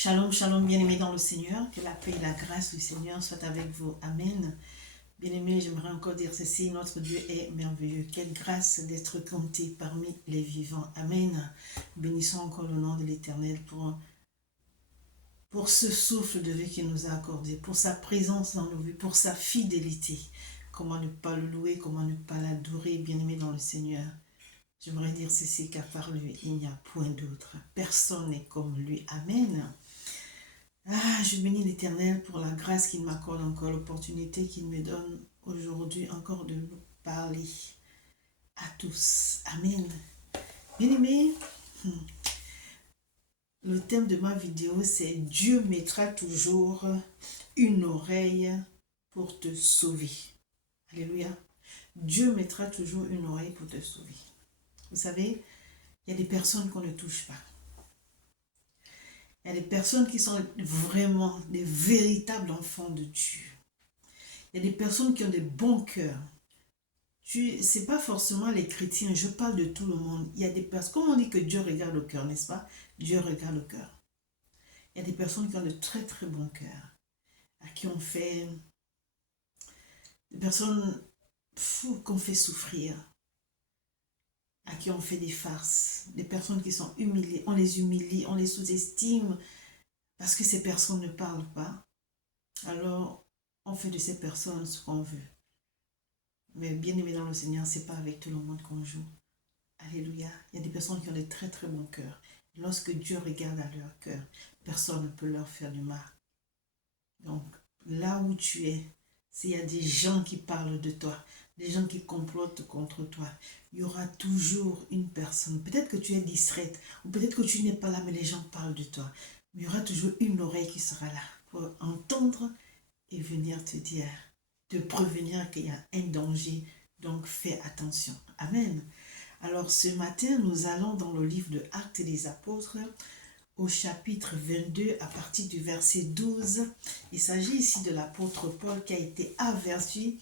Shalom, shalom, bien-aimés dans le Seigneur. Que la paix et la grâce du Seigneur soient avec vous. Amen. Bien-aimés, j'aimerais encore dire ceci. Notre Dieu est merveilleux. Quelle grâce d'être compté parmi les vivants. Amen. Bénissons encore le nom de l'Éternel pour ce souffle de vie qu'il nous a accordé, pour sa présence dans nos vies, pour sa fidélité. Comment ne pas le louer, comment ne pas l'adorer, bien-aimés dans le Seigneur. J'aimerais dire ceci, qu'à part lui, il n'y a point d'autre. Personne n'est comme lui. Amen. Je bénis l'Éternel pour la grâce qu'il m'accorde encore, l'opportunité qu'il me donne aujourd'hui encore de nous parler à tous. Amen. Bien-aimés, le thème de ma vidéo, c'est Dieu mettra toujours une oreille pour te sauver. Alléluia. Dieu mettra toujours une oreille pour te sauver. Vous savez, il y a des personnes qu'on ne touche pas. Il y a des personnes qui sont vraiment des véritables enfants de Dieu. Il y a des personnes qui ont des bons cœurs. Ce n'est pas forcément les chrétiens, je parle de tout le monde. Il y a des personnes, comme on dit que Dieu regarde le cœur, n'est-ce pas? Dieu regarde le cœur. Il y a des personnes qui ont de très très bons cœurs, à qui on fait, des personnes qu'on fait souffrir, à qui on fait des farces, des personnes qui sont humiliées, on les humilie, on les sous-estime, parce que ces personnes ne parlent pas. Alors, on fait de ces personnes ce qu'on veut. Mais bien aimé dans le Seigneur, ce n'est pas avec tout le monde qu'on joue. Alléluia. Il y a des personnes qui ont des très très bons cœurs. Lorsque Dieu regarde à leur cœur, personne ne peut leur faire du mal. Donc, là où tu es, s'il y a des gens qui parlent de toi, des gens qui complotent contre toi, il y aura toujours une personne. Peut-être que tu es distraite, ou peut-être que tu n'es pas là, mais les gens parlent de toi. Mais il y aura toujours une oreille qui sera là pour entendre et venir te dire, te prévenir qu'il y a un danger. Donc, fais attention. Amen. Alors, ce matin, nous allons dans le livre de Actes des Apôtres, au chapitre 22, à partir du verset 12. Il s'agit ici de l'apôtre Paul qui a été averti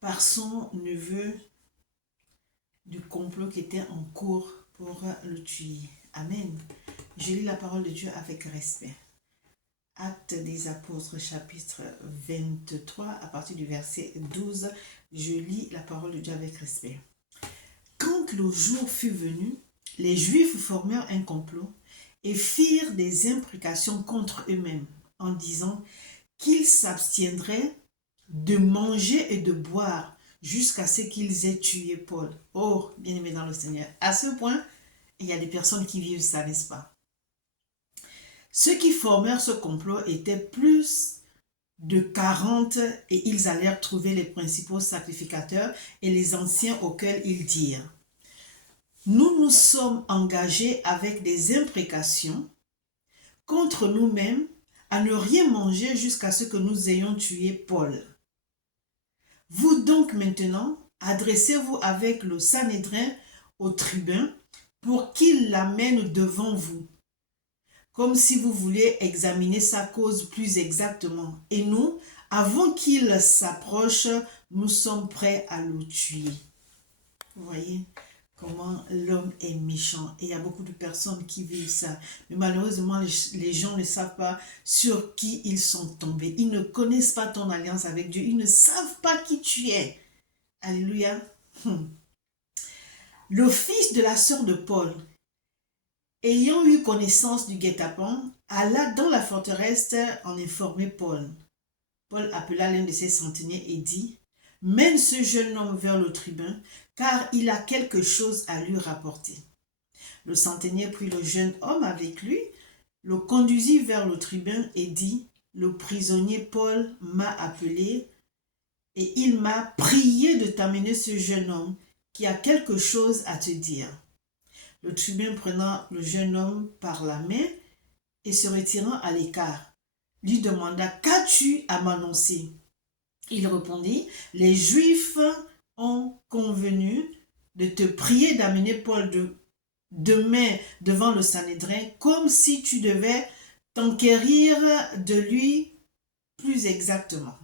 par son neveu du complot qui était en cours pour le tuer. Amen. Je lis la parole de Dieu avec respect. Actes des Apôtres, chapitre 23, à partir du verset 12. Je lis la parole de Dieu avec respect. Quand le jour fut venu, les Juifs formèrent un complot et firent des imprécations contre eux-mêmes en disant qu'ils s'abstiendraient de manger et de boire jusqu'à ce qu'ils aient tué Paul. Oh, bien-aimé dans le Seigneur, à ce point, il y a des personnes qui vivent ça, n'est-ce pas? Ceux qui formèrent ce complot étaient plus de 40 et ils allèrent trouver les principaux sacrificateurs et les anciens auxquels ils dirent: nous nous sommes engagés avec des imprécations contre nous-mêmes à ne rien manger jusqu'à ce que nous ayons tué Paul. Vous donc maintenant, adressez-vous avec le Sanhédrin au tribun pour qu'il l'amène devant vous, comme si vous vouliez examiner sa cause plus exactement. Et nous, avant qu'il s'approche, nous sommes prêts à le tuer. Vous voyez comment l'homme est méchant. Et il y a beaucoup de personnes qui vivent ça. Mais malheureusement, les gens ne savent pas sur qui ils sont tombés. Ils ne connaissent pas ton alliance avec Dieu. Ils ne savent pas qui tu es. Alléluia. Le fils de la sœur de Paul, ayant eu connaissance du guet-apens, alla dans la forteresse en informer Paul. Paul appela l'un de ses centeniers et dit: mène ce jeune homme vers le tribun, car il a quelque chose à lui rapporter. Le centenier prit le jeune homme avec lui, le conduisit vers le tribun et dit: le prisonnier Paul m'a appelé et il m'a prié de t'amener ce jeune homme qui a quelque chose à te dire. Le tribun prenant le jeune homme par la main et se retirant à l'écart, lui demanda: qu'as-tu à m'annoncer? Il répondit: les Juifs ont convenu de te prier d'amener Paul demain devant le Sanhédrin, comme si tu devais t'enquérir de lui plus exactement.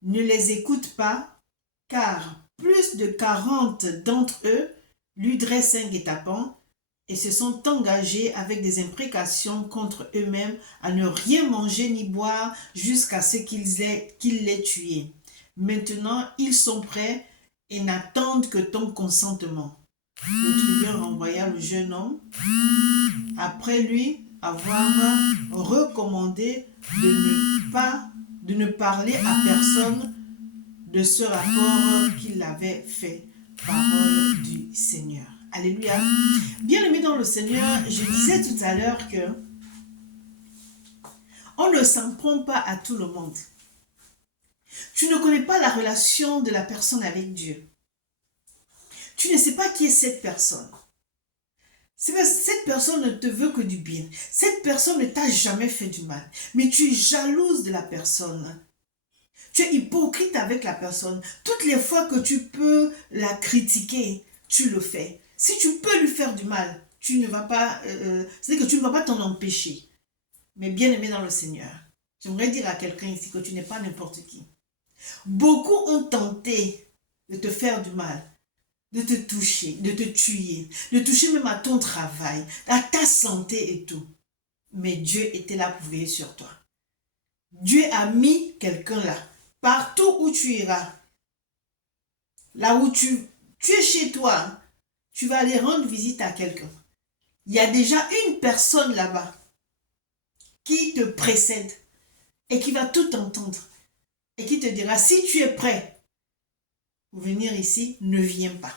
Ne les écoute pas, car plus de 40 d'entre eux lui dressent un guet-apens et se sont engagés avec des imprécations contre eux-mêmes à ne rien manger ni boire jusqu'à ce qu'ils l'aient tué. Maintenant, ils sont prêts et n'attendent que ton consentement. Le tribun renvoya le jeune homme après lui avoir recommandé de ne parler à personne de ce rapport qu'il avait fait. Parole du Seigneur. Alléluia. Bien-aimés dans le Seigneur, je disais tout à l'heure que on ne s'en prend pas à tout le monde. Tu ne connais pas la relation de la personne avec Dieu. Tu ne sais pas qui est cette personne. Cette personne ne te veut que du bien. Cette personne ne t'a jamais fait du mal. Mais tu es jalouse de la personne. Tu es hypocrite avec la personne. Toutes les fois que tu peux la critiquer, tu le fais. Si tu peux lui faire du mal, tu ne vas pas, c'est-à-dire que tu ne vas pas t'en empêcher. Mais bien aimé dans le Seigneur, j'aimerais dire à quelqu'un ici que tu n'es pas n'importe qui. Beaucoup ont tenté de te faire du mal, de te toucher, de te tuer, de toucher même à ton travail, à ta santé et tout. Mais Dieu était là pour veiller sur toi. Dieu a mis quelqu'un là. Partout où tu iras, là où tu es chez toi, tu vas aller rendre visite à quelqu'un. Il y a déjà une personne là-bas qui te précède et qui va tout entendre et qui te dira, si tu es prêt pour venir ici, ne viens pas.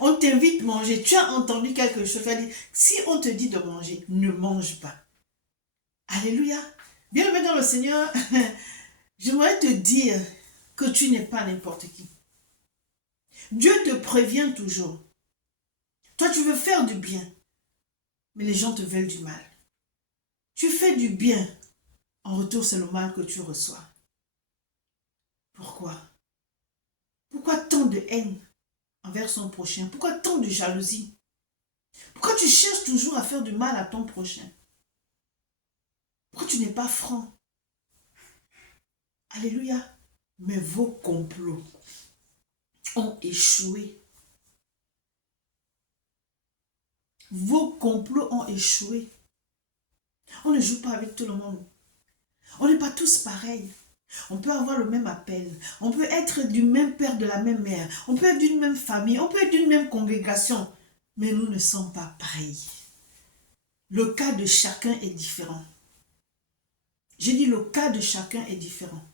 On t'invite à manger, tu as entendu quelque chose, si on te dit de manger, ne mange pas. Alléluia. Bien-aimé dans le Seigneur, j'aimerais te dire que tu n'es pas n'importe qui. Dieu te prévient toujours. Toi, tu veux faire du bien, mais les gens te veulent du mal. Tu fais du bien, en retour, c'est le mal que tu reçois. Pourquoi? Pourquoi tant de haine envers son prochain? Pourquoi tant de jalousie? Pourquoi tu cherches toujours à faire du mal à ton prochain? Pourquoi tu n'es pas franc? Alléluia. Mais vos complots ont échoué. Vos complots ont échoué. On ne joue pas avec tout le monde. On n'est pas tous pareils. On peut avoir le même appel. On peut être du même père, de la même mère. On peut être d'une même famille. On peut être d'une même congrégation. Mais nous ne sommes pas pareils. Le cas de chacun est différent. J'ai dit le cas de chacun est différent.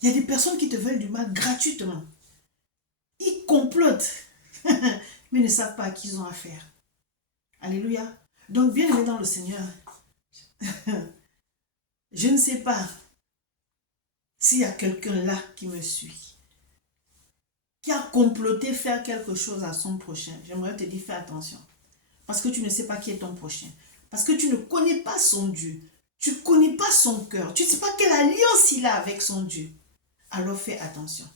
Il y a des personnes qui te veulent du mal gratuitement. Ils complotent, mais ne savent pas à qui ils ont affaire. Alléluia. Donc, bien-aimé dans le Seigneur, je ne sais pas s'il y a quelqu'un là qui me suit, qui a comploté faire quelque chose à son prochain. J'aimerais te dire, fais attention. Parce que tu ne sais pas qui est ton prochain. Parce que tu ne connais pas son Dieu. Tu ne connais pas son cœur. Tu ne sais pas quelle alliance il a avec son Dieu. Alors fais attention.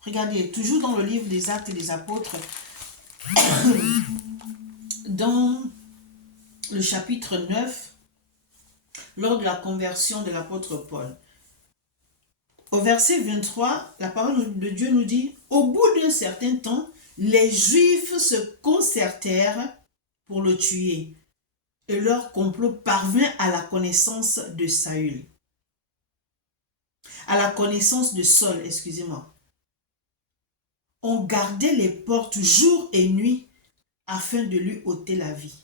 Regardez, toujours dans le livre des Actes des Apôtres, dans le chapitre 9, lors de la conversion de l'apôtre Paul. Au verset 23, la parole de Dieu nous dit, « Au bout d'un certain temps, les Juifs se concertèrent pour le tuer, et leur complot parvint à la connaissance de Saül. » À la connaissance de Saul, excusez-moi. On gardait les portes jour et nuit afin de lui ôter la vie.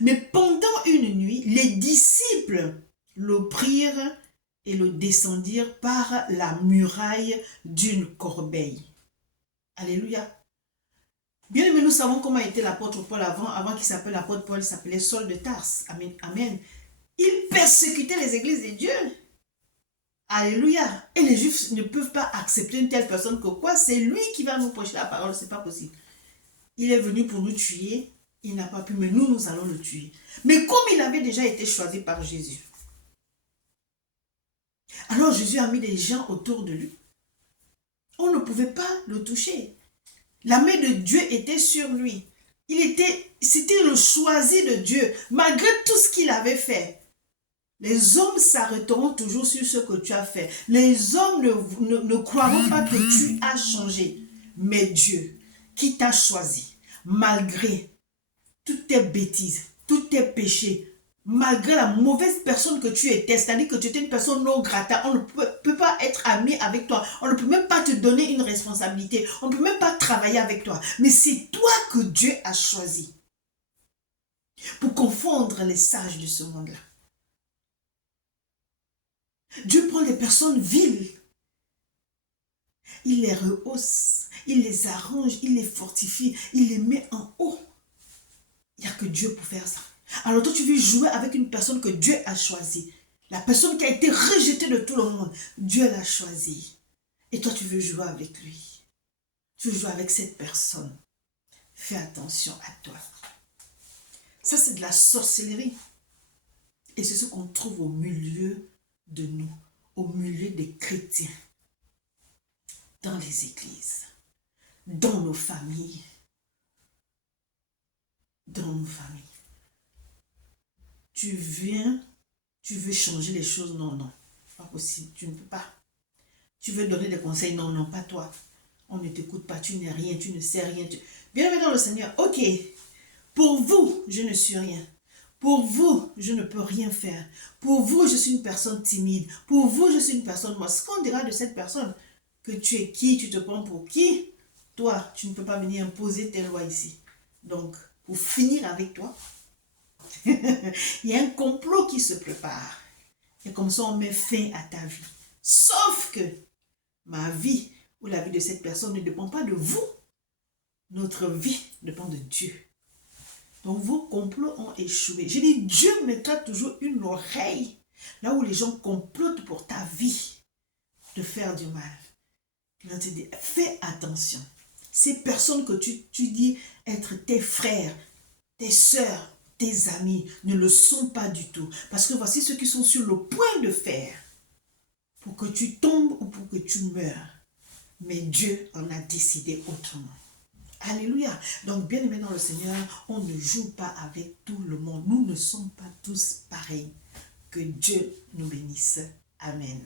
Mais pendant une nuit, les disciples le prirent et le descendirent par la muraille d'une corbeille. Alléluia. Bien aimé, nous savons comment était l'apôtre Paul avant qu'il s'appelle l'apôtre Paul, il s'appelait Saul de Tarse. Amen. Amen. Il persécutait les églises de Dieu. Alléluia. Et les Juifs ne peuvent pas accepter une telle personne que quoi? C'est lui qui va nous prêcher la parole, c'est pas possible. Il est venu pour nous tuer, il n'a pas pu, mais nous allons le tuer. Mais comme il avait déjà été choisi par Jésus, alors Jésus a mis des gens autour de lui. On ne pouvait pas le toucher. La main de Dieu était sur lui. C'était le choisi de Dieu, malgré tout ce qu'il avait fait. Les hommes s'arrêteront toujours sur ce que tu as fait. Les hommes ne croiront pas que tu as changé. Mais Dieu, qui t'a choisi, malgré toutes tes bêtises, tous tes péchés, malgré la mauvaise personne que tu étais, c'est-à-dire que tu étais une personne non grata, on ne peut pas être ami avec toi, on ne peut même pas te donner une responsabilité, on ne peut même pas travailler avec toi. Mais c'est toi que Dieu a choisi pour confondre les sages de ce monde-là. Dieu prend des personnes viles, il les rehausse, il les arrange, il les fortifie, il les met en haut. Il n'y a que Dieu pour faire ça. Alors toi, tu veux jouer avec une personne que Dieu a choisie. La personne qui a été rejetée de tout le monde, Dieu l'a choisie. Et toi, tu veux jouer avec lui. Tu veux jouer avec cette personne. Fais attention à toi. Ça, c'est de la sorcellerie. Et c'est ce qu'on trouve au milieu de nous, au milieu des chrétiens, dans les églises, dans nos familles. Dans nos familles. Tu viens, tu veux changer les choses, non, non, pas possible, tu ne peux pas. Tu veux donner des conseils, non, non, pas toi. On ne t'écoute pas, tu n'es rien, tu ne sais rien. Bienvenue dans le Seigneur, ok, pour vous, je ne suis rien. Pour vous, je ne peux rien faire. Pour vous, je suis une personne timide. Pour vous, je suis une personne morte. Ce qu'on dira de cette personne, que tu es qui, tu te prends pour qui, toi, tu ne peux pas venir imposer tes lois ici. Donc, pour finir avec toi, il y a un complot qui se prépare. Et comme ça, on met fin à ta vie. Sauf que ma vie ou la vie de cette personne ne dépend pas de vous. Notre vie dépend de Dieu. Donc vos complots ont échoué. Je dis, Dieu mettra toujours une oreille là où les gens complotent pour ta vie de faire du mal. Il va te dire, fais attention. Ces personnes que tu dis être tes frères, tes sœurs, tes amis, ne le sont pas du tout. Parce que voici ceux qui sont sur le point de faire pour que tu tombes ou pour que tu meurs. Mais Dieu en a décidé autrement. Alléluia. Donc, bien aimé dans le Seigneur, on ne joue pas avec tout le monde. Nous ne sommes pas tous pareils. Que Dieu nous bénisse. Amen.